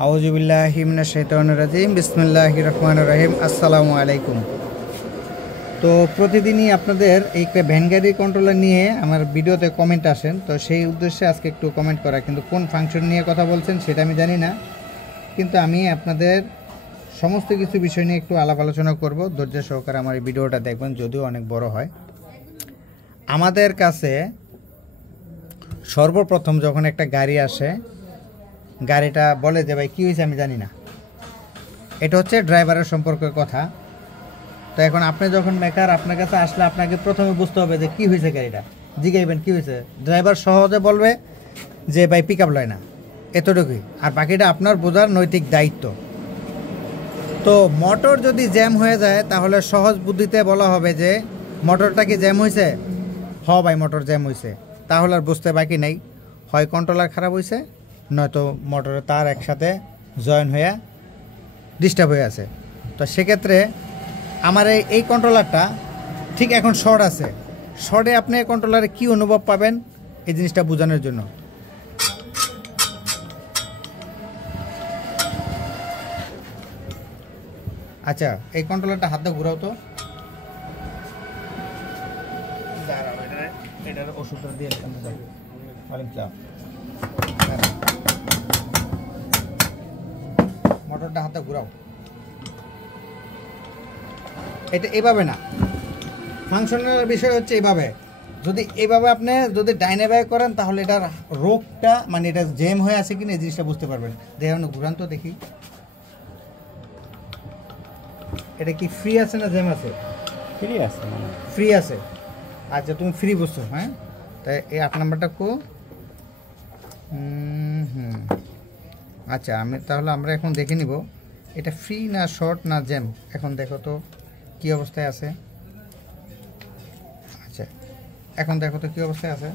আউযুবিল্লাহি মিনাশ শাইতানির রাজিম বিসমিল্লাহির রহমানির রহিম আসসালামু আলাইকুম। তো প্রতিদিনই আপনাদের এই ভ্যান গাড়ি কন্ট্রোলার নিয়ে আমার ভিডিওতে কমেন্ট আসেন, তো সেই উদ্দেশ্যে আজকে একটু কমেন্ট করা। কিন্তু কোন ফাংশন নিয়ে কথা বলছেন সেটা আমি জানি না, কিন্তু আমি আপনাদের সমস্ত কিছু বিষয় নিয়ে একটু আলাপ আলোচনা করব। ধৈর্য সহকারে আমার এই ভিডিওটা দেখবেন, যদিও অনেক বড় হয়। আমাদের কাছে সর্বপ্রথম যখন একটা গাড়ি আসে, গাড়িটা বলে যে ভাই কী হয়েছে আমি জানি না, এটা হচ্ছে ড্রাইভারের সম্পর্কের কথা। তো এখন আপনি যখন মেকার আপনার কাছে আসলে আপনাকে প্রথমে বুঝতে হবে যে কী হয়েছে, গাড়িটা জিগাইবেন কী হয়েছে। ড্রাইভার সহজে বলবে যে ভাই পিক আপ লয় না, এতটুকুই, আর বাকিটা আপনার বোঝার নৈতিক দায়িত্ব। তো মোটর যদি জ্যাম হয়ে যায় তাহলে সহজ বুদ্ধিতে বলা হবে যে মোটরটা কি জ্যাম হয়েছে, ভাই মোটর জ্যাম হয়েছে, তাহলে আর বুঝতে বাকি নেই, হয় কন্ট্রোলার খারাপ হয়েছে, নয়তো মোটরের তার একসাথে জয়েন হয়ে ডিস্টার্ব হয়ে আছে। তো সেক্ষেত্রে আমার এই কন্ট্রোলারটা ঠিক এখন শর্ট আছে, শর্টে আপনি কন্ট্রোলারে কী অনুভব পাবেন এই জিনিসটা বোঝানোর জন্য। আচ্ছা, এই কন্ট্রোলারটা হাত দিয়ে ঘুরাও তো, এটার ওষুধটা দিয়ে মোটরটা হাতে ঘুরাও। এটা এভাবে না, ফাংশনের বিষয় হচ্ছে এইভাবে। যদি এইভাবে আপনি যদি ডাইনে ব্যাক করেন তাহলে এটার রোগটা মানে এটা জ্যাম হয়ে আছে কিনা এই জিনিসটা বুঝতে পারবেন। দেখুন ঘুরান তো দেখি, এটা কি ফ্রি আছে না জ্যাম আছে? ফ্রি আছে, ফ্রি আছে। আচ্ছা, তুমি ফ্রি বুঝছো, হ্যাঁ। তাই এই 8 নাম্বারটা কো। আচ্ছা, তাহলে আমরা এখন দেখে নিব এটা ফ্রি না শর্ট না জ্যাম। এখন দেখো তো কি অবস্থায় আছে। আচ্ছা, এখন দেখো তো কি অবস্থায় আছে।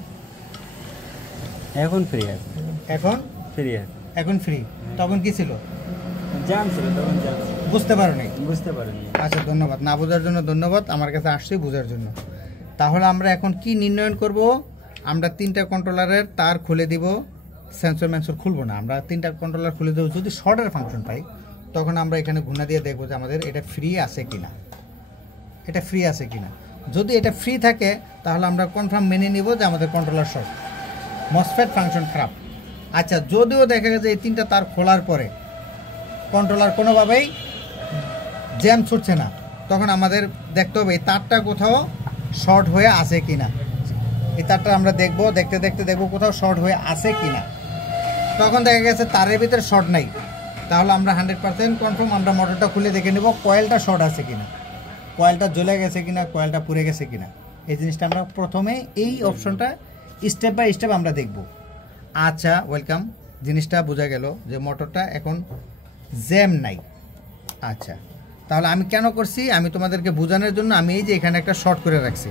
এখন ফ্রি আছে, এখন ফ্রি আছে, এখন ফ্রি। তখন কি ছিল? জ্যাম ছিল, তখন জ্যাম বুঝতে পারোনি? বুঝতে পারিনি। আচ্ছা, ধন্যবাদ, না বোঝার জন্য ধন্যবাদ, আমার কাছে আসছে বোঝার জন্য। তাহলে আমরা এখন কি নির্ণয়ন করব? আমরা 3টা কন্ট্রোলারের তার খুলে দিব, সেন্সর ম্যান্সর খুলবো না, আমরা 3টা কন্ট্রোলার খুলে দেবো। যদি শর্টের ফাংশন পাই তখন আমরা এখানে ঘুণা দিয়ে দেখবো যে আমাদের এটা ফ্রি আছে কিনা, এটা ফ্রি আছে কিনা। যদি এটা ফ্রি থাকে তাহলে আমরা কনফার্ম মেনে নিব যে আমাদের কন্ট্রোলার শর্ট, মসফেট ফাংশন খারাপ। আচ্ছা, যদিও দেখা গেছে এই 3টা তার খোলার পরে কন্ট্রোলার কোনোভাবেই জ্যাম ছুটছে না, তখন আমাদের দেখতে হবে এই তারটা কোথাও শর্ট হয়ে আছে কিনা। এই তারটা আমরা দেখবো, দেখতে দেখতে দেখবো কোথাও শর্ট হয়ে আছে কিনা। তখন দেখা গেছে তারের ভিতরে শর্ট নাই, তাহলে আমরা 100% কনফার্ম আমরা মোটরটা খুলে দেখে নেব কয়েলটা শর্ট আছে কিনা, কয়েলটা জ্বলে গেছে কিনা, কয়েলটা পুড়ে গেছে কিনা। এই জিনিসটা আমরা প্রথমে এই অপশনটা স্টেপ বাই স্টেপ আমরা দেখব। আচ্ছা, ওয়েলকাম, জিনিসটা বোঝা গেল যে মোটরটা এখন জ্যাম নাই। আচ্ছা, তাহলে আমি কেন করছি, আমি তোমাদেরকে বোঝানোর জন্য আমি এই যে এখানে একটা শর্ট করে রাখছি,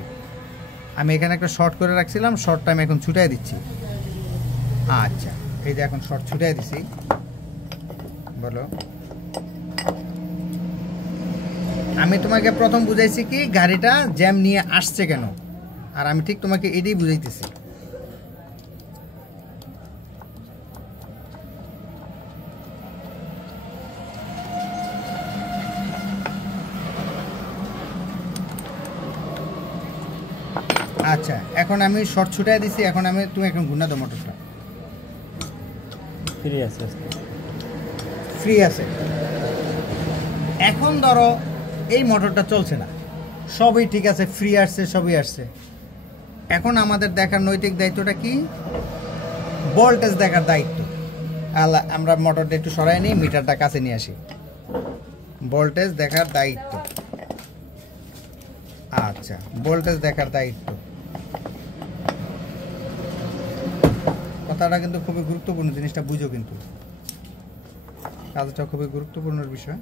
আমি এখানে একটা শর্ট করে রাখছিলাম, শর্টটা আমি এখন ছুটাই দিচ্ছি। আচ্ছা, এই যে এখন শর্ট ছুটাই দিছি, বলো। আমি তোমাকে প্রথম বুঝাইছি কি গাড়িটা জ্যাম নিয়ে আসছে কেন, আর আমি ঠিক তোমাকে এটাই বুঝাইতেছি। আচ্ছা, এখন আমি শর্ট ছুটাই দিছি, এখন তুমি এখন ঘুরনা দাও মোটরটা। ফ্রি আছে, ফ্রি আছে। এখন ধরো এই মোটরটা চলছে না, সবই ঠিক আছে, ফ্রি আসছে, সবই আসছে। এখন আমাদের দেখার নৈতিক দায়িত্বটা কি? ভোল্টেজ দেখার দায়িত্ব। আমরা মোটরটা একটু সরাই নিই, মিটারটা কাছে নিয়ে আসি। ভোল্টেজ দেখার দায়িত্ব। আচ্ছা, ভোল্টেজ দেখার দায়িত্ব, কথাটা কিন্তু খুবই গুরুত্বপূর্ণ, জিনিসটা বুঝো, কিন্তু কাজটা খুবই গুরুত্বপূর্ণ বিষয়।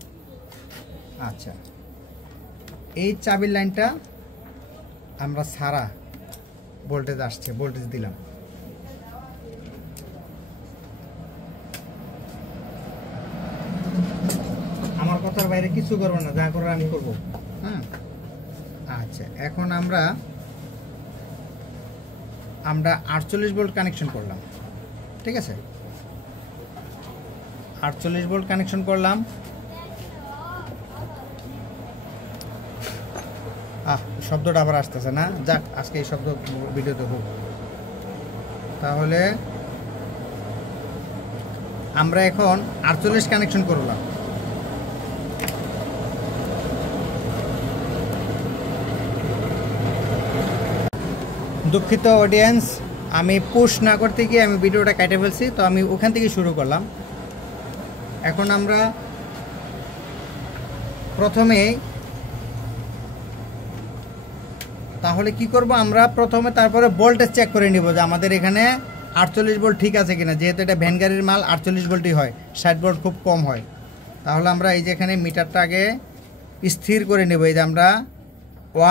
আচ্ছা, এই চাবির লাইনটা আমরা সারা ভোল্টেজ আসছে, ভোল্টেজ দিলাম। আমার কথার বাইরে কিছু করবো না, যা করার আমি করবো, হ্যাঁ। আচ্ছা, এখন আমরা 48 ভোল্ট কানেকশন করলাম, ঠিক আছে। 48 ভোল্ট কানেকশন করলাম। শব্দটা আবার আসতেছে না, যাক আজকে এই শব্দ ভিডিওতে হোক। তাহলে আমরা এখন 48 কানেকশন করলাম। দুঃখিত অডিয়েন্স, আমি পুশ না করতে গিয়ে আমি ভিডিওটা কেটে ফেলছি, তো আমি ওখান থেকে শুরু করলাম। এখন আমরা প্রথমে তাহলে কি করব, আমরা প্রথমে তারপরে ভোল্টেজ চেক করে নিব যে আমাদের এখানে 48 ভোল্ট ঠিক আছে কিনা। যেহেতু এটা ভ্যান গাড়ির মাল 48 ভোল্টই হয়, 60 ভোল্ট খুব কম হয়। তাহলে আমরা এই যে এখানে মিটারটা আগে স্থির করে নেব। এই যে আমরা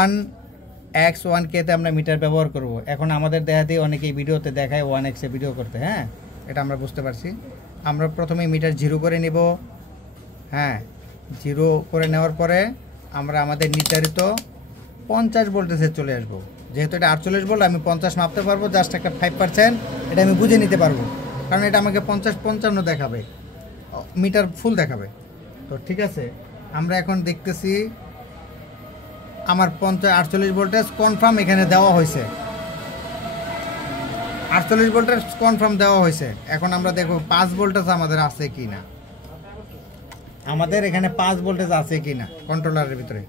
1x 1k তে আমরা মিটার ব্যবহার করব। এখন আমাদের দেখাতেই অনেকেই ভিডিওতে দেখায় 1x এ ভিডিও করতে, হ্যাঁ এটা আমরা বুঝতে পারছি। আমরা প্রথমে মিটার 0 করে নেব, হ্যাঁ 0 করে নেওয়ার পরে আমরা আমাদের নির্ধারিত 50 ভোল্টেজে চলে আসবো। যেহেতু এটা 48 ভোল্ট, আমি 50 মাপতে পারবো, জাস্ট একটা 5% এটা আমি বুঝে নিতে পারবো, কারণ এটা আমাকে 50-55 দেখাবে, মিটার ফুল দেখাবে। তো ঠিক আছে, আমরা এখন দেখতেছি আমার 48 ভোল্টেজ কনফার্ম এখানে দেওয়া হয়েছে, 48 ভোল্টেজ কনফার্ম দেওয়া হয়েছে। এখন আমরা দেখব 5 ভোল্টেজ আমাদের আছে কি না, আমাদের এখানে 5 ভোল্টেজ আছে কি না কন্ট্রোলারের ভিতরে।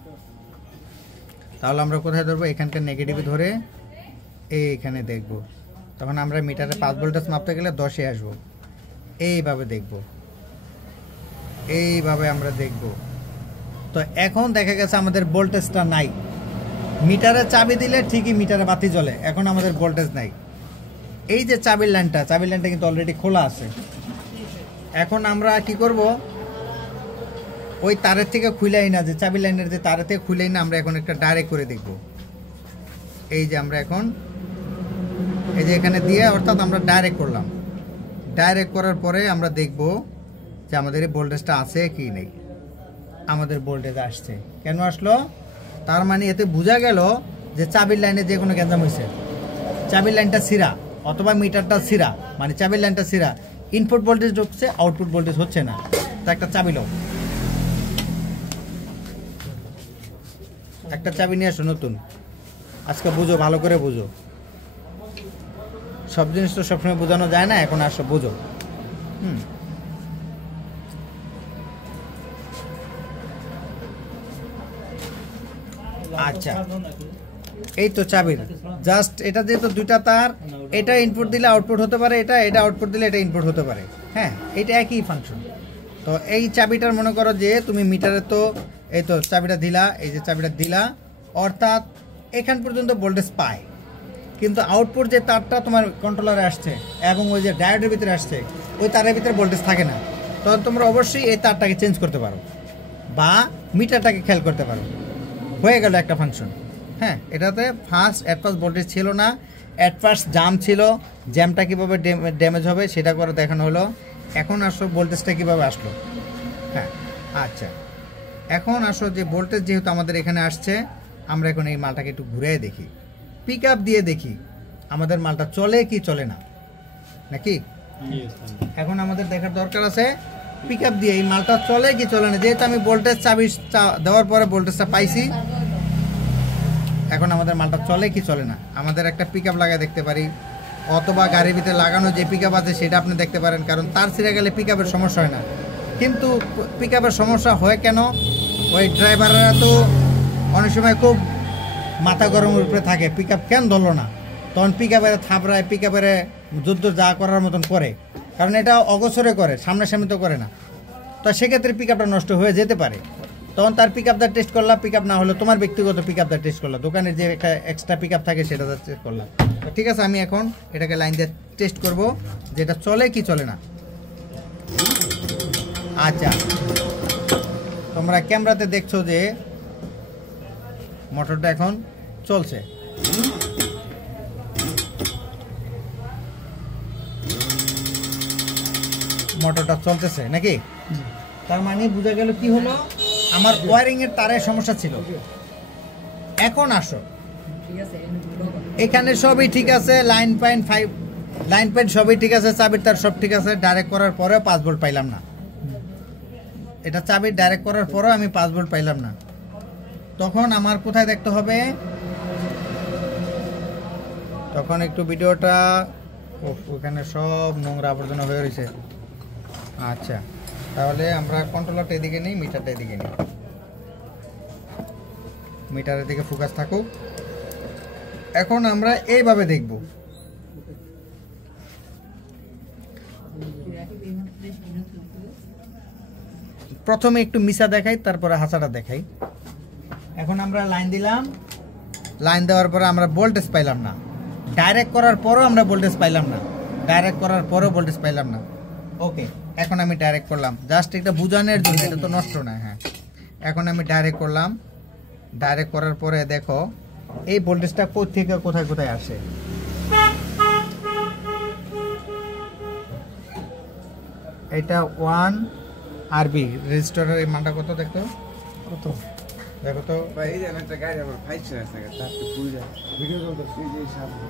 তাহলে আমরা কোথায় ধরবো, এখানকার নেগেটিভে ধরে এইখানে দেখব। তখন আমরা মিটারে 5 ভোল্টেজ মাপতে গেলে 10-এ আসবো। এইভাবে দেখব, এইভাবে আমরা দেখব। তো এখন দেখা গেছে আমাদের ভোল্টেজটা নাই। মিটারে চাবি দিলে ঠিকই মিটারে বাতি জ্বলে, এখন আমাদের ভোল্টেজ নাই। এই যে চাবির লাইনটা কিন্তু অলরেডি খোলা আছে। এখন আমরা কি করব, ওই তারের থেকে খুলেই না, যে চাবি লাইনের যে তারের থেকে খুলেই না, আমরা এখন একটা ডাইরেক্ট করে দেখব। এই যে আমরা এখন এই যে এখানে দিয়ে, অর্থাৎ আমরা ডাইরেক্ট করলাম। ডাইরেক্ট করার পরে আমরা দেখব যে আমাদের এই ভোল্টেজটা আছে কি নেই। আমাদের ভোল্টেজ আসছে। কেন আসলো, তার মানে এতে বোঝা গেল যে চাবির লাইনে যে কোনো গ্যাঞ্জাম হয়েছে, চাবির লাইনটা ছিঁড়া অথবা মিটারটা ছিঁড়া, মানে চাবির লাইনটা ছিঁড়া। ইনপুট ভোল্টেজ ঢুকছে, আউটপুট ভোল্টেজ হচ্ছে না। তা একটা চাবি লো, একটা চাবি নিয়ে আসো নতুন, আজকে বুঝো, ভালো করে বুঝো। সব জিনিস তো সবসময় বোঝানো যায় না, এখন আসো বুঝো। আচ্ছা, এই তো চাবির জাস্ট এটা যেহেতু দুইটা তার, এটা ইনপুট দিলে আউটপুট হতে পারে, এটা আউটপুট দিলে এটা ইনপুট হতে পারে, হ্যাঁ এটা একই ফাংশন। তো এই চাবিটার মনে করো যে তুমি মিটারে তো এই তো চাবিটা দিলা, এই যে চাবিটা দিলা, অর্থাৎ এখান পর্যন্ত ভোল্টেজ পায়, কিন্তু আউটপুট যে তারটা তোমার কন্ট্রোলারে আসছে এবং ওই যে ডায়োডের ভিতরে আসছে, ওই তারের ভিতরে ভোল্টেজ থাকে না। তখন তোমরা অবশ্যই এই তারটাকে চেঞ্জ করতে পারো বা মিটারটাকে খেয়াল করতে পারো। হয়ে গেল একটা ফাংশন। হ্যাঁ, এটাতে অ্যাট ফার্স্ট ভোল্টেজ ছিল না, অ্যাট ফার্স্ট জাম ছিল। জ্যামটা কীভাবে ড্যামেজ হবে সেটা করে দেখানো হলো। এখন আসো ভোল্টেজটা কীভাবে আসলো। হ্যাঁ আচ্ছা, এখন আসো যে ভোল্টেজ যেহেতু আমাদের এখানে আসছে, আমরা এখন এই মালটাকে একটু ঘুরে দেখি, পিক আপ দিয়ে দেখি আমাদের মালটা চলে কি চলে না, নাকি? এখন আমাদের দেখার দরকার আছে পিক আপ দিয়ে এই মালটা চলে কি চলে না। যেহেতু আমি ভোল্টেজ চাবি দেওয়ার পরে ভোল্টেজটা পাইছি, এখন আমাদের মালটা চলে কি চলে না। আমাদের একটা পিক আপ লাগায় দেখতে পারি, অথবা গাড়ির ভিতরে লাগানো যে পিক আপ আছে সেটা আপনি দেখতে পারেন, কারণ তার ছিঁড়ে গেলে পিক আপের সমস্যা হয় না। কিন্তু পিক আপের সমস্যা হয় কেন, ওই ড্রাইভাররা তো অনেক সময় খুব মাথা গরমের উপরে থাকে, পিক আপ কেন ধরলো না, তখন পিক আপের থাপড়ায়, পিক আপের যুদ্ধ যা করার মতন করে, কারণ এটা অগোচরে করে, সামনাসামনি তো করে না। তো সেক্ষেত্রে পিক আপটা নষ্ট হয়ে যেতে পারে। তখন তার পিক আপটা টেস্ট করলাম, পিক আপ না হলে তোমার ব্যক্তিগত পিক আপটা টেস্ট করলাম, দোকানের যে একটা এক্সট্রা পিক আপ থাকে সেটা টেস্ট করলাম। ঠিক আছে, আমি এখন এটাকে লাইন দিয়ে টেস্ট করব যে এটা চলে কি চলে না। আচ্ছা, তোমরা ক্যামেরাতে দেখছো যে মোটরটা এখন চলছে। মোটরটা চলতেছে নাকি? তার মানে বোঝা গেল কি হলো, আমার ওয়ারিং এর তারের সমস্যা ছিল। এখন আসো, এখানে সবই ঠিক আছে, লাইন পাইন সবই ঠিক আছে, চাবির তার সব ঠিক আছে। ডাইরেক্ট করার পরেও 5 ভোল্ট পাইলাম না। এটা চাবি ডাইরেক্ট করার পরও আমি 5 ভোল্ট পাইলাম না, তখন আমার কোথায় দেখতে হবে? তখন একটু ভিডিওটা, ওখানে সব নোংরা আবর্জনা হয়ে রয়েছে। আচ্ছা, তাহলে আমরা কন্ট্রোলারটা এদিকে নিই, মিটারটা এদিকে নিই। মিটারের দিকে ফোকাস থাকুক। এখন আমরা এইভাবে দেখব। প্রথমে একটু মিশা দেখাই, তারপরে হাসাটা দেখাই। এখন আমরা লাইন দিলাম, লাইন দেওয়ার পরে আমরা ভোল্টেজ পাইলাম না। ডাইরেক্ট করার পরও আমরা ভোল্টেজ পাইলাম না, ডাইরেক্ট করার পরও ভোল্টেজ পাইলাম না। ওকে, এখন আমি ডাইরেক্ট করলাম, জাস্ট এটা বুঝানোর জন্য, এটা তো নষ্ট না। হ্যাঁ, এখন আমি ডাইরেক্ট করলাম। ডাইরেক্ট করার পরে দেখো এই ভোল্টেজটা কোথা থেকে কোথায় কোথায় আসে। এটা 1 আরবি রেজিস্টারের এই মানটা কত দেখতো? কত দেখো তো ভাই, এই যে একটা গাড়ি আমার ফাইছে আছে, তাতে পুরো ভিডিও কল করতে এই যে সামনে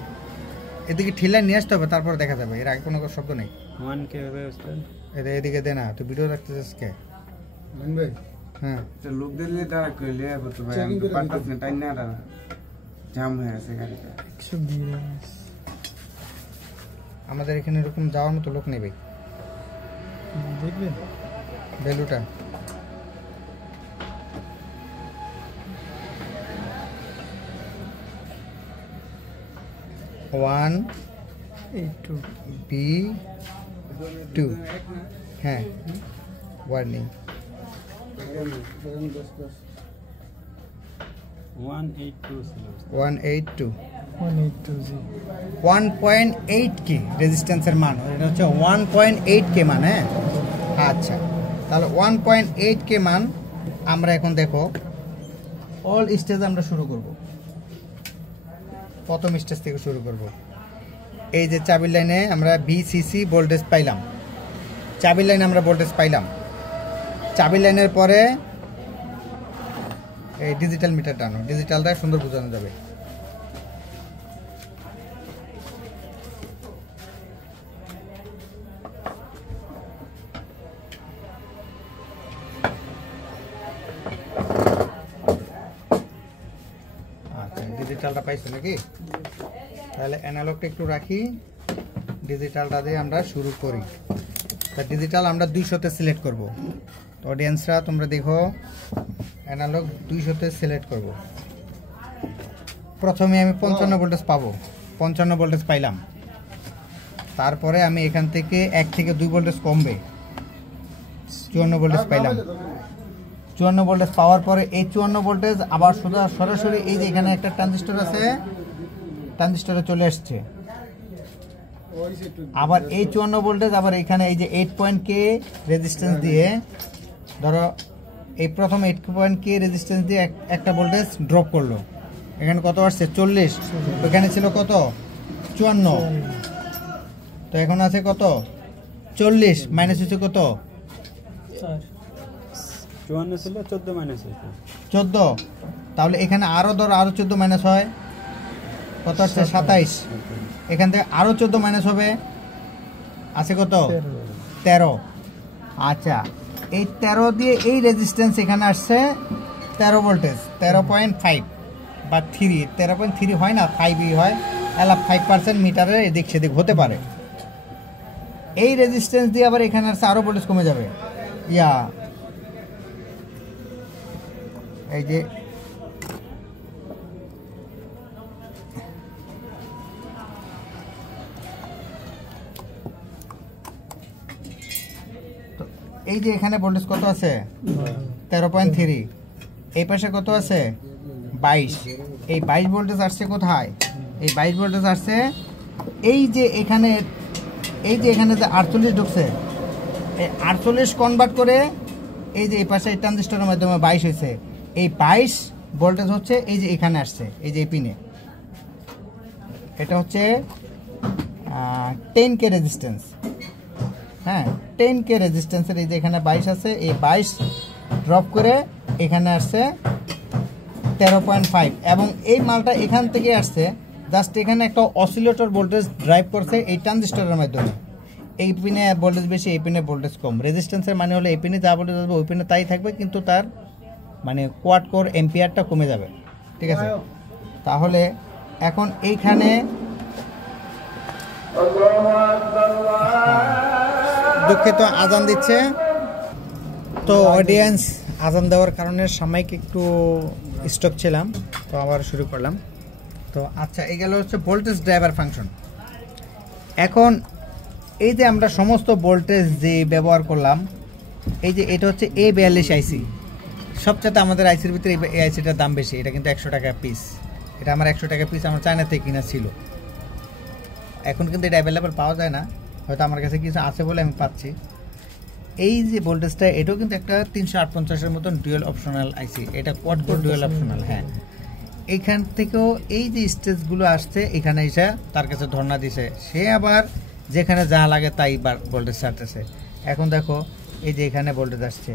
এদিকে ঠিলা নিয়ে আসতে হবে, তারপর দেখা যাবে। এর আগে কোনো শব্দ নেই। 1 কে হবে উস্তাদ? এদিকে দে না, তুই ভিডিও রাখতেছিস কে? ভাই হ্যাঁ, তো লোক দিলে দাঁড়া কইলে হবে তো ভাই, আমি তো পারতাছ না, টাইম না দাঁড়া, জাম হয়ে আছে গাড়িটা। আমাদের এখানে এরকম যাওয়ার মতো লোক নেই ভাই, দেখবেন বেলুটা। ওয়ান বি 2, হ্যাঁ, ওয়ার্নিং 182 ছিল। 182 1.8 কে রেজিস্ট্যান্সের মান, এটা হচ্ছে 1.8 কে মান। হ্যাঁ, আচ্ছা, তাহলে 1.8 কে মান আমরা এখন দেখো অল স্টেজ আমরা শুরু করব। প্রথম স্টেজ থেকে শুরু করব। এই যে চাবির লাইনে আমরা ভিসিসি ভোল্টেজ পাইলাম, চাবির লাইনে আমরা ভোল্টেজ পাইলাম। চাবির লাইনের পরে এই ডিজিটাল মিটার টানো, ডিজিটালটা সুন্দর বোঝানো যাবে। আচ্ছা, ডিজিটালটা পাইছো নাকি? তাহলে অ্যানালগটা একটু রাখি, ডিজিটালটা দিয়ে আমরা শুরু করি। তা ডিজিটাল আমরা 200-তে সিলেক্ট করব। তো অডিয়েন্সরা তোমরা দেখো, অ্যানালগ 200-তে সিলেক্ট করব। প্রথমে আমি 55 ভোল্টেজ পাবো, 55 ভোল্টেজ পাইলাম। তারপরে আমি এখান থেকে 1 থেকে 2 ভোল্টেজ কমবে, 54 ভোল্টেজ পাইলাম। 54 ভোল্টেজ পাওয়ার পরে এই 54 ভোল্টেজ আবার সরাসরি এই যে এখানে একটা ট্রানজিস্টর আছে, ট্রানজিস্টরে চলে আসছে। আবার এই 54 ভোল্টেজ আবার এখানে এই যে 8.k রেজিস্ট্যান্স দিয়ে, ধরো এই প্রথম 8.k রেজিস্ট্যান্স দিয়ে একটা ভোল্টেজ ড্রপ করলো। এখানে কত আসছে? 40। এখানে ছিল কত? 54। তো এখন আছে কত? 40 মাইনাস হচ্ছে কত? 54 ছিল, 14 মাইনাস হয়েছে 14। তাহলে এখানে আরো 14 মাইনাস হয়, কত আসছে? 27। এখান থেকে আরো 14 মাইনাস হবে, আছে কত? 13। আচ্ছা, এই 13 দিয়ে এই রেজিস্ট্যান্স এখানে আসছে 13 ভোল্টেজ, 13.5 বা 3, 13.3 হয় না, 5ই হয়। এলা 5% মিটারের এদিক সেদিক হতে পারে। এই রেজিস্ট্যান্স দিয়ে আবার এখানে আসছে আরো ভোল্টেজ কমে যাবে। ইয়া এই যে এই যে এখানে ভোল্টেজ কত আছে? 13.3। এই পাশে কত আছে? 22। এই 22 ভোল্টেজ আসছে কোথায়? এই 22 ভোল্টেজ আসছে এই যে এখানে, এই যে এখানে যে 48 ঢুকছে, এই 48 কনভার্ট করে এই যে এই পাশে এই ট্রানজিস্টরের মাধ্যমে 22 হয়েছে। এই 22 ভোল্টেজ হচ্ছে এই যে এখানে আসছে, এই যে এই পিনে। এটা হচ্ছে 10K রেজিস্ট্যান্স। হ্যাঁ, 10K রেজিস্ট্যান্সের এই যে এখানে 22 আছে, এই 22 ড্রপ করে এখানে আসছে 13.5। এবং এই মালটা এখান থেকে আসছে, জাস্ট এখানে একটা অসিলেটর ভোল্টেজ ড্রাইভ করছে এই ট্রানজিস্টরের মাধ্যমে। এই পিনে ভোল্টেজ বেশি, এই পিনে ভোল্টেজ কম। রেজিস্ট্যান্সের মানে হলো এই পিনে যা ভোল্টেজ আসবে ওই পিনে তাই থাকবে, কিন্তু তার মানে কোয়াড কোর এম্পিয়ারটা কমে যাবে, ঠিক আছে? তাহলে এখন এইখানে দুঃখিত, আজান দিচ্ছে তো অডিয়েন্স, আজান দেওয়ার কারণে সাময়িক একটু স্টপ ছিলাম, তো আবার শুরু করলাম। তো আচ্ছা, এই গেল হচ্ছে ভোল্টেজ ড্রাইভার ফাংশন। এখন এই যে আমরা সমস্ত ভোল্টেজ যে ব্যবহার করলাম, এই যে এটা হচ্ছে A42 আইসি, সবচেয়ে আমাদের আইসির ভিতরে এই আইসিটার দাম বেশি, এটা কিন্তু 100 টাকা পিস। এটা আমার 100 টাকা পিস আমার চায়না থেকে কিনা ছিল, এখন কিন্তু এটা অ্যাভেলেবেল পাওয়া যায় না, হয়তো আমার কাছে কিছু আছে বলে আমি পাচ্ছি। এই যে ভোল্টেজটা, এটাও কিন্তু একটা 358-এর মতন ডুয়েল অপশনাল আইসি, এটা কোয়াড কোর ডুয়েল অপশনাল। হ্যাঁ, এইখান থেকেও এই যে স্টেজগুলো আসছে, এখানে এসে তার কাছে ধর্ণা দিছে, সে আবার যেখানে যা লাগে তাই ভোল্টেজ ছাড়তেছে। এখন দেখো এই যে এখানে ভোল্টেজ আসছে,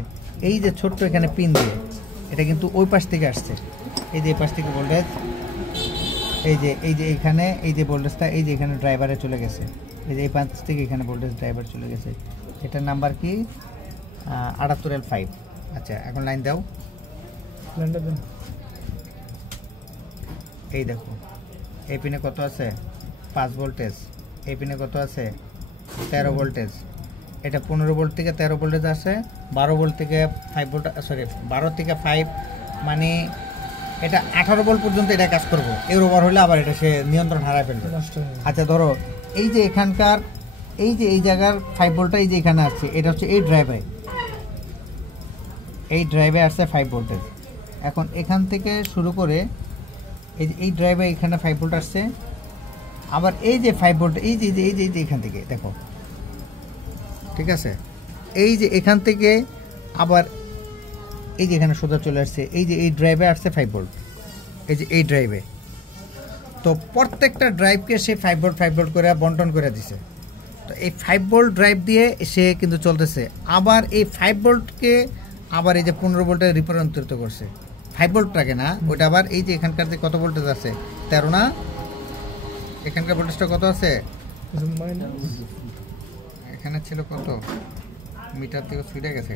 এই যে ছোট্ট এখানে পিন দিয়ে, এটা কিন্তু ওই পাশ থেকে আসছে, এই যে এই পাশ থেকে ভোল্টেজ, এই যে এইখানে এই যে ভোল্টেজটা এই যে এখানে ড্রাইভারে চলে গেছে, এই যে এই পাশ থেকে এখানে ভোল্টেজ ড্রাইভার চলে গেছে। এটার নাম্বার কি 78L5। আচ্ছা, এখন লাইন দাও, এই দেখো এই পিনে কত আছে 5 ভোল্টেজ, এই পিনে কত আছে 13 ভোল্টেজ। এটা 15 ভোল্ট থেকে 13 ভোল্টেজ আছে, 12 ভোল্ট থেকে 5 ভোল্ট, সরি 12 থেকে 5, মানে এটা 18 ভোল্ট পর্যন্ত এটা কাজ করবো। এর ওভার হলে আবার এটা সে নিয়ন্ত্রণ হারায় ফেলবে। আচ্ছা ধরো এই যে এখানকার এই যে এই জায়গার 5 ভোল্টটা এই যে এখানে আসছে, এটা হচ্ছে এই ড্রাইভে আসছে 5 ভোল্টেজ। এখন এখান থেকে শুরু করে এই ড্রাইভে এখানে 5 ভোল্ট আসছে, আবার এই যে 5 ভোল্ট এই যে এখান থেকে দেখো, ঠিক আছে? এই যে এখান থেকে আবার এই যে এখানে সোজা চলে আসছে, এই যে এই ড্রাইভে আসছে 5 ভোল্ট, এই যে এই ড্রাইভে। তো প্রত্যেকটা ড্রাইভকে সে 5 ভোল্ট করে বন্টন করে দিছে। তো এই 5 ভোল্ট ড্রাইভ দিয়ে সে কিন্তু চলতেছে, আবার এই 5 ভোল্টকে আবার এই যে 15 ভোল্টে রূপান্তরিত করছে। 5 ভোল্টটাকে না, ওটা আবার এই যে এখানকার যে কত ভোল্টেজ আছে 13 না, এখানকার ভোল্টেজটা কত আছে, এখানে ছিল কত, মিটার থেকে ছুটে গেছে,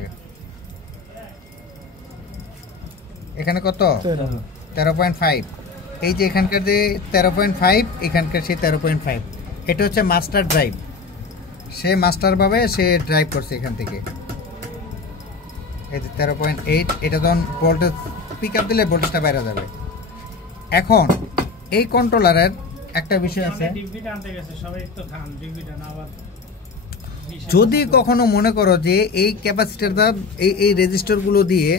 এখানে কত 13.5। এই যে এখানকার যে 13.5, এখানকার সেই 13.5, এটা হচ্ছে মাস্টার ড্রাইভ। সে মাস্টার ভাবে সে ড্রাইভ করছে এখান থেকে, এই যে 13.8। এটা যখন ভোল্টেজ পিক আপ দিলে ভোল্টেজটা বাইরে যাবে। এখন এই কন্ট্রোলারের একটা বিষয় আছে, যদি কখনো মনে করো যে এই ক্যাপাসিটারটা এই রেজিস্টারগুলো দিয়ে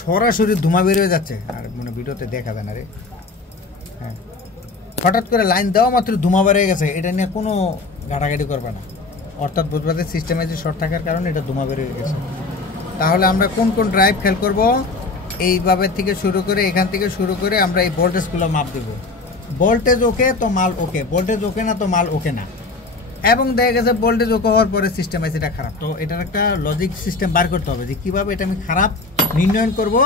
সরাসরি ধোঁয়া বেরোয় যাচ্ছে, আর মনে ভিডিওতে দেখা যায় না রে, হ্যাঁ, হঠাৎ করে লাইন দেওয়া মাত্র ধোঁয়া বেরিয়ে গেছে, এটা নিয়ে কোনো ঘাটাঘাটি করবে না, অর্থাৎ বুঝবাদের সিস্টেমে যে শর্ট থাকার কারণে এটা ধোঁয়া বেরিয়ে গেছে। তাহলে আমরা কোন কোন ড্রাইভ খেয়াল করব, এইভাবে থেকে শুরু করে এখান থেকে শুরু করে আমরা এই ভোল্টেজগুলো মাপ দেব। ভোল্টেজ ওকে তো মাল ওকে, ভোল্টেজ ওকে না তো মাল ওকে না। এবং দেখা গেছে ভোল্টেজ ওকে হওয়ার পরে সিস্টেম আছে এটা খারাপ, তো এটার একটা লজিক সিস্টেম বার করতে হবে যে কীভাবে এটা আমি খারাপ নির্ণয়ন করব,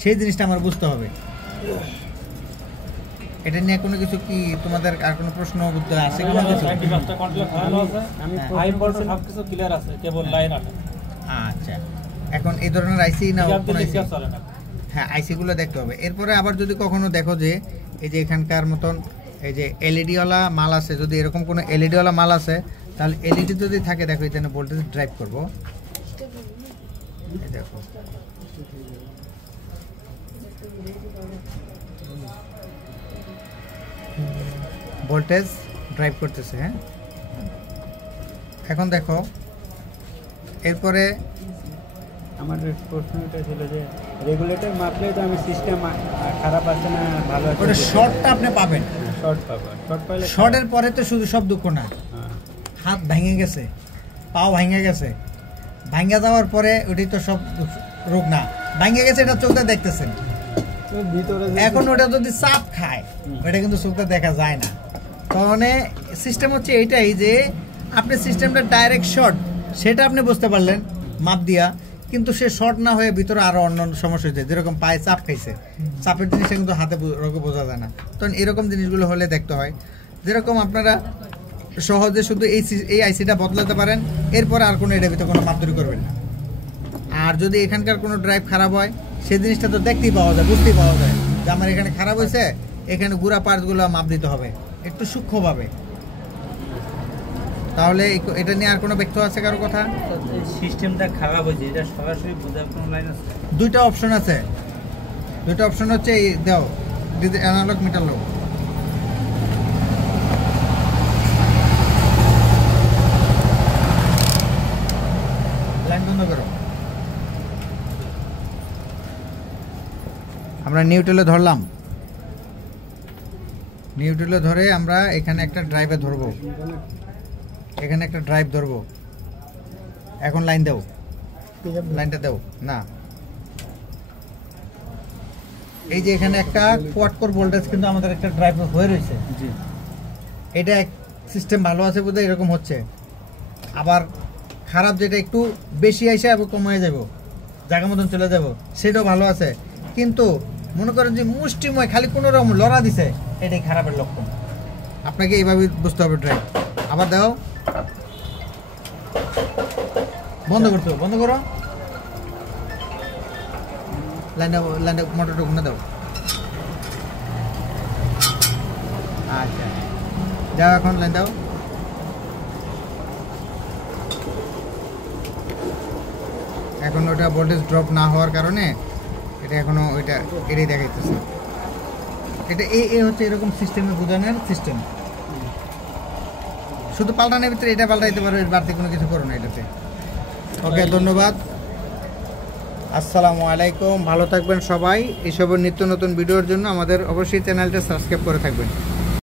সেই জিনিসটা আমার বুঝতে হবে। এটা নিয়ে কোনো কিছু কি তোমাদের আর কোনো প্রশ্ন বুঝতে আছে? কোনো কিছু? আচ্ছা, এখন এই ধরনের আইসি না কোনো আইসি? হ্যাঁ, আইসিগুলো দেখতে হবে। এরপরে আবার যদি কখনো দেখো যে এই যে এখানকার মতন এই যে এলইডিওয়ালা মাল আছে, যদি এরকম কোনো এলইডিওয়ালা মাল আছে, তাহলে এলইডি যদি থাকে, দেখো এখানে ভোল্টেজ ড্রাইভ করবো, দেখো ভোল্টেজ ড্রাইভ করতেছে। হ্যাঁ, এখন দেখো এরপরে আমার প্রশ্নটা ছিল যে রেগুলেটর মাপলে তো আমি সিস্টেম খারাপ আছে না ভালো আছে, ওটা শর্টটা আপনি পাবেন, শর্ট পাবো, শর্ট পাইলে শর্টের পরে তো শুধু সব দুঃখ না, হাত ভেঙে গেছে, পাও ভেঙে গেছে, ভাঙে যাওয়ার পরে ওটাই তো সব রোগ না, ভেঙে গেছে এটা চোখে দেখতেছেন, এখন ওটা যদি চাপ খায় ওটা কিন্তু চোখে দেখা যায় না। তাহলে সিস্টেম হচ্ছে এইটাই যে আপনি সিস্টেমটা ডাইরেক্ট শর্ট সেটা আপনি বুঝতে পারলেন মাপ দিয়া, কিন্তু সে শর্ট না হয়ে ভিতরে আরো অন্য সমস্যা হয়েছে, যেরকম পায়ে চাপ খাইছে, চাপের জিনিসটা কিন্তু হাতে রোগে বোঝা যায় না, তখন এরকম জিনিসগুলো হলে দেখতে হয়। যেরকম আপনারা সহজে শুধু এই আইসিটা বদলাতে পারেন, এরপর আর কোনো এটার ভিতরে কোনো মাপদুরি করবেন না। আর যদি এখানকার কোনো ড্রাইভ খারাপ হয়, সেই জিনিসটা তো দেখতেই পাওয়া যায়, বুঝতেই পাওয়া যায় যে আমার এখানে খারাপ হয়েছে, এখানে গুঁড়া পার্টসগুলো মাপ দিতে হবে একটু সূক্ষ্মভাবে। তাহলে এটা নিয়ে আর কোনো ব্যক্ত আছে কারো কথা? সিস্টেমটা খারাপ হয়েছে, এটা সরাসরি বোঝার কোনো লাইন আছে? দুইটা অপশন আছে, দুইটা অপশন হচ্ছে এই দাও অ্যানালগ মিটার লো। লাইন বন্ধ করো। আমরা নিউট্রালে ধরলাম, নিউট্রালে ধরে আমরা এখানে একটা ড্রাইভে ধরবো, এখানে একটা ড্রাইভ ধরবো। এখন লাইন দাও, লাইনটা দাও না। এই যে এখানে একটা কোয়াড কোর ভোল্টেজ কিন্তু আমাদের একটা ড্রাইভ হয়ে রয়েছে। এটা সিস্টেম ভালো আছে বোধহয় এরকম হচ্ছে। আবার খারাপ যেটা একটু বেশি আইসে এবং কমে যাব, জায়গা মতন চলে যাব, সেটাও ভালো আছে। কিন্তু মনে করেন যে মুষ্টিময় খালি কোনো রকম লড়া দিছে, এটাই খারাপের লক্ষণ। আপনাকে এইভাবে বুঝতে হবে ড্রাইভ। আবার দাও, বন্ধ করতে হবে, বন্ধ করো। লাইনটা মোটরটা ঘুরে দাও। আচ্ছা যাও, এখন লাইন দাও। এখন ওটা ভোল্টেজ ড্রপ না হওয়ার কারণে এটা এখনো এটাই দেখাইতেছে। এটা এই হচ্ছে এরকম সিস্টেমে বোঝানোর সিস্টেম। শুধু পাল্টানোর ভিতরে এটা পাল্টাইতে পারো, এর বাড়তি কোনো কিছু করো না এটাতে। ওকে, ধন্যবাদ, আসসালামু আলাইকুম। ভালো থাকবেন সবাই। এইসবের নিত্য নতুন ভিডিওর জন্য আমাদের অবশ্যই চ্যানেলটা সাবস্ক্রাইব করে থাকবেন।